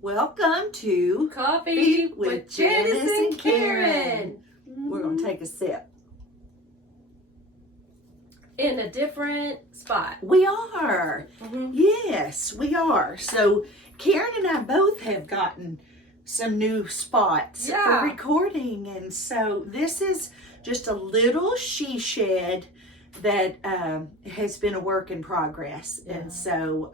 Welcome to Coffee with Janis and Karen. We're going to take a sip. In a different spot. We are. Mm-hmm. Yes, we are. So Karen and I both have gotten some new spots for recording. And so this is just a little she shed that has been a work in progress. Yeah. And so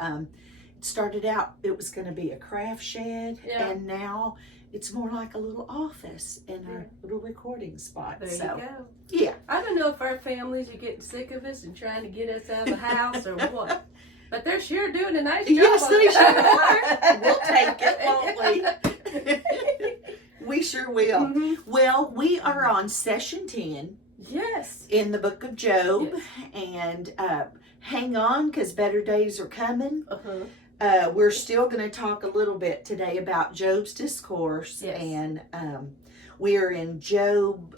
it started out, it was going to be a craft shed. Yeah. And now it's more like a little office in our little recording spot. There you go. Yeah. I don't know if our families are getting sick of us and trying to get us out of the house or what. But they're sure doing a nice job. Yes, they sure are. We'll take it, won't we? We sure will. Mm-hmm. Well, we are on session 10. Yes. In the book of Job. Yes. And hang on, because better days are coming. Uh-huh. We're still going to talk a little bit today about Job's discourse. Yes. And we are in Job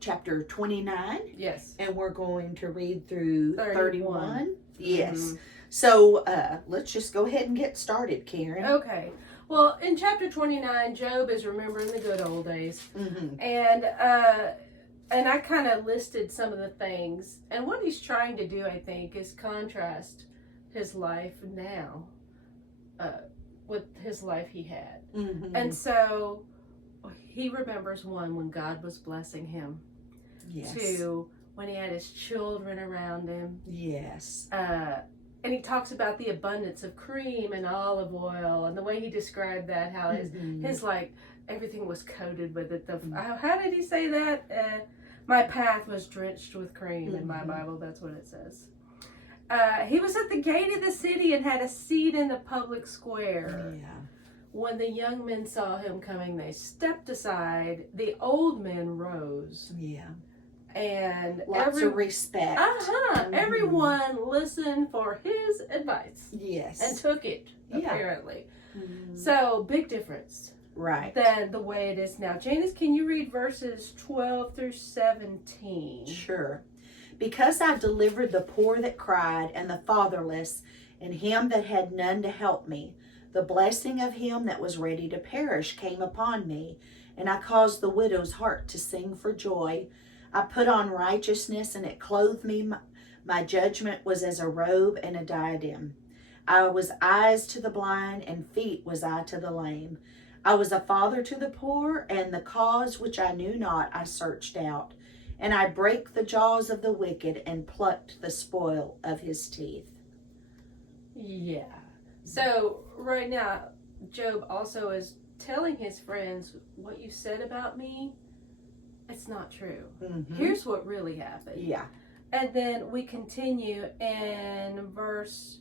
chapter 29. Yes. And we're going to read through 31. Yes. Mm-hmm. So let's just go ahead and get started, Karen. Okay. Well, in chapter 29, Job is remembering the good old days. Mm-hmm. And I kind of listed some of the things. And what he's trying to do, I think, is contrast his life now with his life he had. Mm-hmm. And so he remembers when God was blessing him. Yes. Two, when he had his children around him. Yes. And he talks about the abundance of cream and olive oil and the way he described that, how his like, everything was coated with it. How did he say that? My path was drenched with cream. In my Bible, that's what it says. He was at the gate of the city and had a seat in the public square. Yeah. When the young men saw him coming, they stepped aside. The old men rose. Yeah. And lots of respect. Everyone listened for his advice. Yes. And took it, apparently. Mm-hmm. So, big difference. Right. Than the way it is now. Janice, can you read verses 12 through 17? Sure. Because I delivered the poor that cried, and the fatherless, and him that had none to help me, the blessing of him that was ready to perish came upon me, and I caused the widow's heart to sing for joy. I put on righteousness, and it clothed me. My judgment was as a robe and a diadem. I was eyes to the blind, and feet was I to the lame. I was a father to the poor, and the cause which I knew not I searched out. And I brake the jaws of the wicked, and plucked the spoil of his teeth. Yeah. So, right now, Job also is telling his friends, what you said about me, it's not true. Mm-hmm. Here's what really happened. Yeah. And then we continue in verse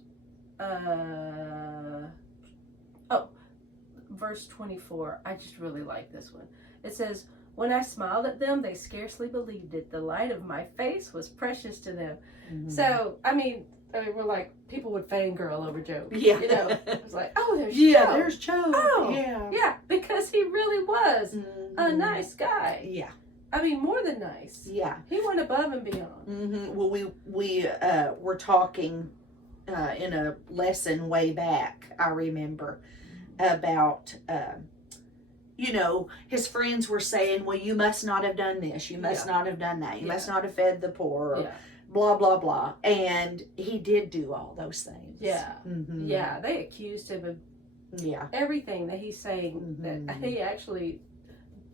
24. I just really like this one. It says, when I smiled at them, they scarcely believed it. The light of my face was precious to them. Mm-hmm. So, I mean, we're like, people would fangirl over Job. Yeah. You know, it's like, oh, there's Job. There's Job. Oh, yeah. Yeah, because he really was a nice guy. Yeah. I mean, more than nice. Yeah. He went above and beyond. Mm-hmm. Well, we were talking in a lesson way back, I remember, about, his friends were saying, well, you must not have done this. You must not have done that. You must not have fed the poor. Or blah, blah, blah. And he did do all those things. Yeah. Mm-hmm. Yeah. They accused him of everything that he's saying that he actually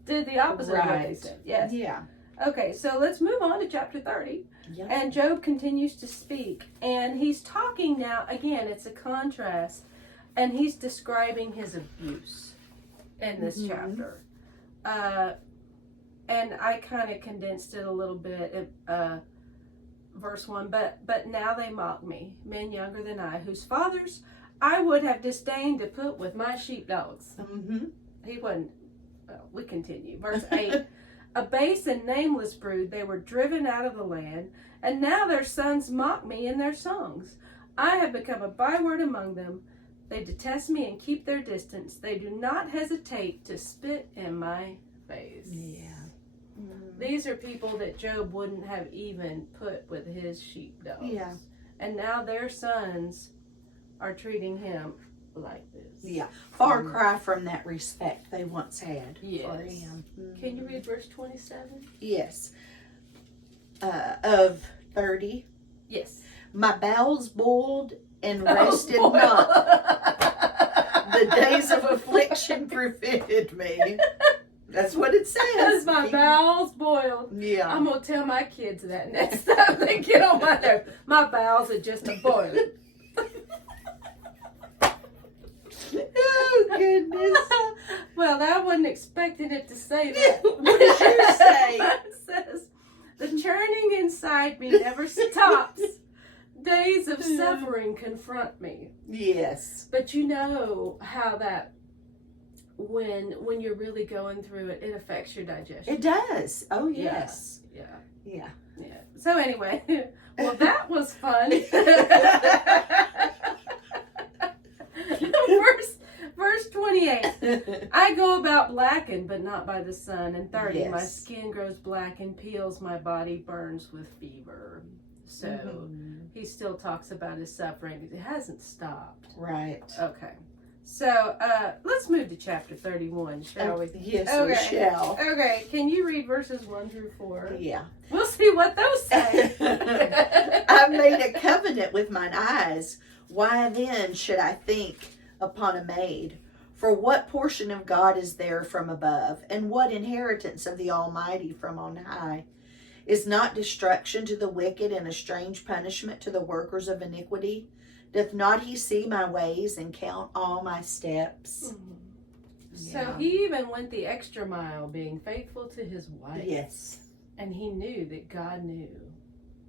did the opposite of what they said. Yes. Yeah. Okay, so let's move on to chapter 30. Yeah. And Job continues to speak. And he's talking now, again, it's a contrast. And he's describing his abuse in this chapter. And I kind of condensed it a little bit. Verse 1, but now they mock me, men younger than I, whose fathers I would have disdained to put with my sheepdogs. Mm-hmm. He wasn't. Well, we continue. Verse 8, a base and nameless brood, they were driven out of the land, and now their sons mock me in their songs. I have become a byword among them. They detest me and keep their distance. They do not hesitate to spit in my face. Yeah. Mm-hmm. These are people that Job wouldn't have even put with his sheepdogs. Yeah. And now their sons are treating him like this. Yeah. Far cry from that respect they once had for Yes. him. Can you read verse 27? Yes. Of 30. Yes. My bowels boiled and rested not. The days of affliction prevented me. That's what it says. Because my bowels boiled. Yeah. I'm going to tell my kids that next time they get on my nerves. My bowels are just a boil. Oh, goodness. Well, I wasn't expecting it to say that. What does yours say? It says, the churning inside me never stops. Days of suffering confront me. Yes. But you know how that, when you're really going through it, it affects your digestion. It does. Oh, yes. Yeah. Yeah. Yeah. So anyway, well, that was fun. Verse 28. I go about blackened, but not by the sun. And 30. Yes. My skin grows black and peels. My body burns with fever. So he still talks about his suffering. It hasn't stopped. Right. Okay. So let's move to chapter 31, shall we? Yes, Okay. we shall. Okay. Can you read verses 1 through 4? Yeah. We'll see what those say. I've made a covenant with mine eyes. Why then should I think upon a maid? For what portion of God is there from above? And what inheritance of the Almighty from on high? Is not destruction to the wicked and a strange punishment to the workers of iniquity? Doth not he see my ways and count all my steps? So Yeah. he even went the extra mile, being faithful to his wife. Yes. And he knew that God knew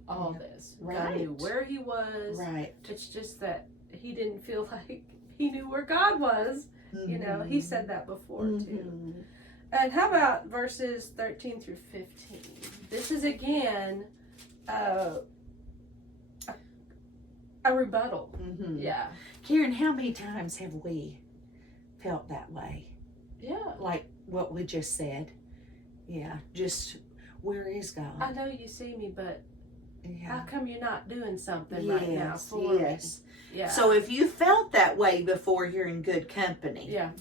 all this. God Right. knew where he was. Right. It's just that he didn't feel like he knew where God was. You know, he said that before too. And how about verses 13 through 15? This is again a rebuttal. Yeah. Karen, how many times have we felt that way? Yeah. Like what we just said. Yeah. Just, where is God? I know you see me, but Yeah. how come you're not doing something right now for me? Yeah. So if you felt that way before, you're in good company. Yeah.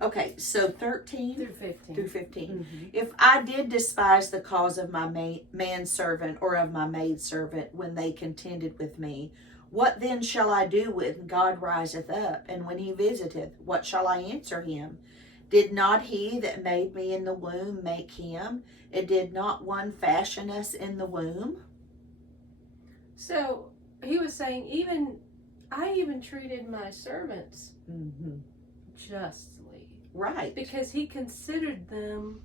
Okay, so 13 Through 15. through 15. Mm-hmm. If I did despise the cause of my manservant or of my maidservant when they contended with me, what then shall I do when God riseth up? And when he visiteth, what shall I answer him? Did not he that made me in the womb make him? And did not one fashion us in the womb? So he was saying, I even treated my servants justly. Right. Because he considered them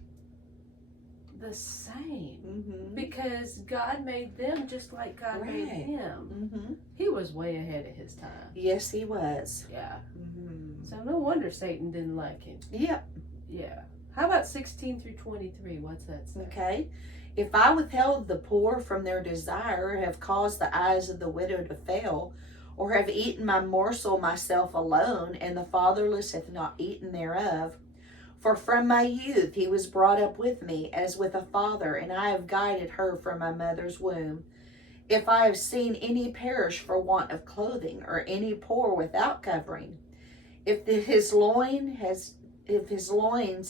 the same. Because God made them just like God made him. He was way ahead of his time. Yes, he was. Yeah. So no wonder Satan didn't like him. Yep. Yeah. How about 16 through 23? What's that say? Okay. If I withheld the poor from their desire, have caused the eyes of the widow to fail, or have eaten my morsel myself alone, and the fatherless hath not eaten thereof. For from my youth he was brought up with me, as with a father, and I have guided her from my mother's womb. If I have seen any perish for want of clothing, or any poor without covering, if his loins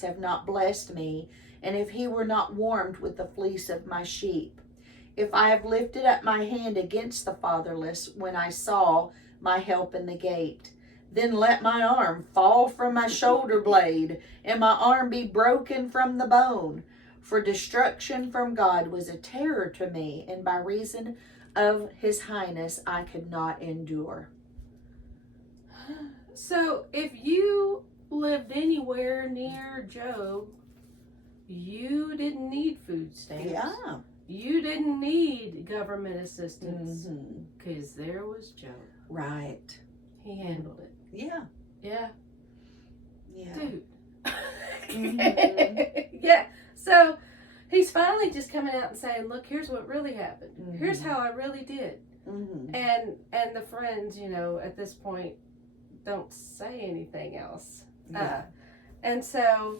have not blessed me, and if he were not warmed with the fleece of my sheep, if I have lifted up my hand against the fatherless when I saw my help in the gate, then let my arm fall from my shoulder blade, and my arm be broken from the bone. For destruction from God was a terror to me, and by reason of his highness I could not endure. So if you lived anywhere near Job, you didn't need food stamps. Yeah. You didn't need government assistance because there was Job. Right. He handled it. Yeah. Yeah. Yeah. Dude. Yeah. So he's finally just coming out and saying, look, here's what really happened. Here's how I really did. And the friends, at this point don't say anything else. Yeah. And so,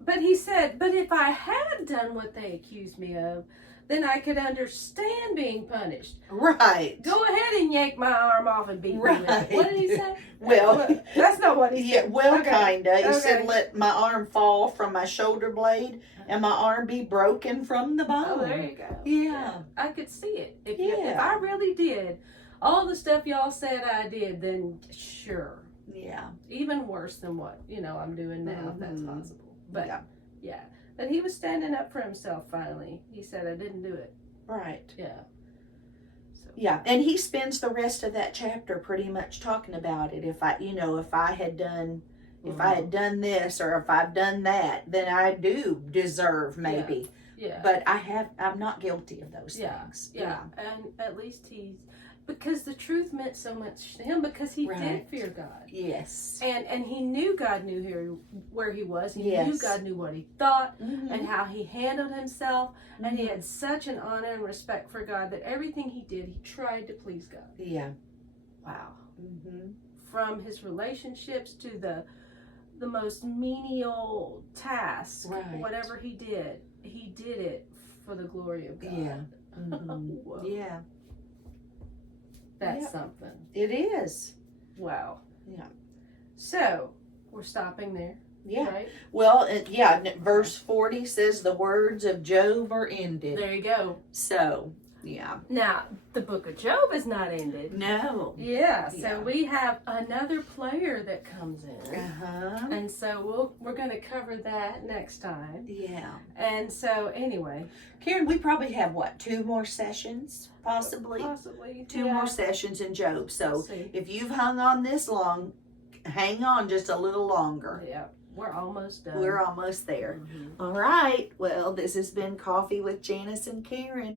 but he said, but if I had done what they accused me of, then I could understand being punished. Right. Go ahead and yank my arm off and beat me with it. What did he say? Well, that's not what he said. kinda. He said, Okay. let my arm fall from my shoulder blade and my arm be broken from the bone. Oh, there you go. Yeah. I could see it. If Yeah. I really did all the stuff y'all said I did, then sure. Yeah. Even worse than what, I'm doing now, if that's possible. But, Yeah. But he was standing up for himself finally. He said, I didn't do it. Right. Yeah. So. Yeah. And he spends the rest of that chapter pretty much talking about it. If I had done this or if I've done that, then I do deserve maybe. Yeah. But I'm not guilty of those things. Yeah. And at least because the truth meant so much to him because he did fear God. Yes. And he knew God knew where he was. He Yes. knew God knew what he thought Mm-hmm. and how he handled himself. And he had such an honor and respect for God that everything he did, he tried to please God. Yeah. Wow. Mm-hmm. From his relationships to the most menial task, whatever he did it for the glory of God. Yeah. Mm-hmm. Yeah. That's something. It is. Wow. Yeah. So, we're stopping there. Yeah. Right? Well, verse 40 says the words of Job are ended. There you go. So, yeah. Now, the book of Job is not ended. No. Yeah, so we have another player that comes in. Uh-huh. And so we're going to cover that next time. Yeah. And so, anyway. Karen, we probably have, 2 more sessions, possibly? Possibly. 2 more sessions in Job. So, We'll see. if you've hung on this long, hang on just a little longer. Yeah, we're almost done. We're almost there. Mm-hmm. All right. Well, this has been Coffee with Janis and Karen.